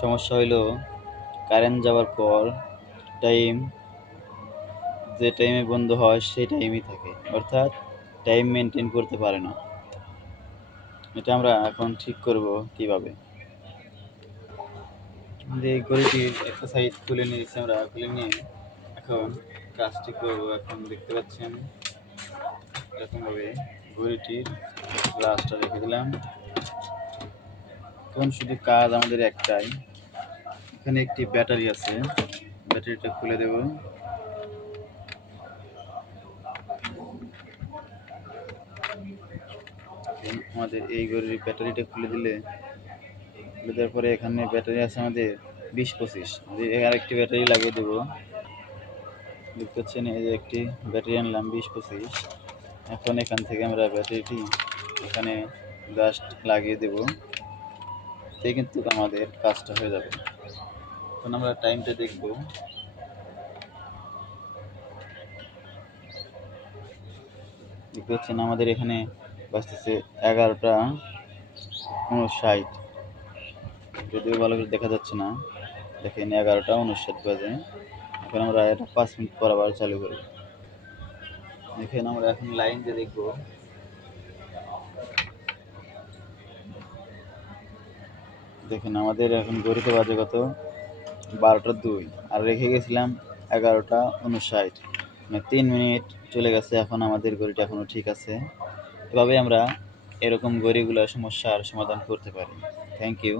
সমস্যা হইলো কারেন্ট যাওয়ার পর টাইম যে টাইমে বন্ধ হয় সেই টাইমই থাকে, অর্থাৎ টাইম মেনটেন করতে পারে না। এটা আমরা এখন ঠিক করব কিভাবে। যে ঘড়িটির একটা সাইড খুলে নিয়েছি, আমরা খুলে নিয়ে এখন কাজটি করবো। এখন দেখতে পাচ্ছেন এরকমভাবে ঘড়িটির গ্লাসটা রেখে দিলাম। এখন শুধু কাজ আমাদের একটাই, এখানে একটি ব্যাটারি আছে, ব্যাটারিটা খুলে দেব। আমাদের এই ঘড়ির ব্যাটারিটা খুলে দেওয়ার পরে এখানে ব্যাটারি আছে আমাদের 20-25, আরেকটি ব্যাটারি লাগিয়ে দেবো। দেখতে পাচ্ছেন এই যে একটি ব্যাটারি আনলাম 20-25। এখন এখান থেকে আমরা ব্যাটারিটি এখানে জাস্ট লাগিয়ে দেব, তাই কিন্তু আমাদের কাজটা হয়ে যাবে। এখন আমরা টাইমটা দেখব। দেখতে পাচ্ছেন আমাদের এখানে বাজতেছে 11টা 59। যদিও ভালো করে দেখা যাচ্ছে না, দেখেন 11টা 59 বাজে। এখন আমরা এটা 5 মিনিট পর আবার চালু করব। দেখেন আমরা এখন লাইন দিয়ে দেখবো। দেখেন আমাদের এখন ঘড়িতে বাজে কত, 12টা 2, আর রেখে গেছিলাম 11টা 59, মানে 3 মিনিট চলে গেছে। এখন আমাদের ঘড়িটা এখনও ঠিক আছে। এভাবে আমরা এরকম ঘড়িগুলোর সমস্যার সমাধান করতে পারি। Thank you.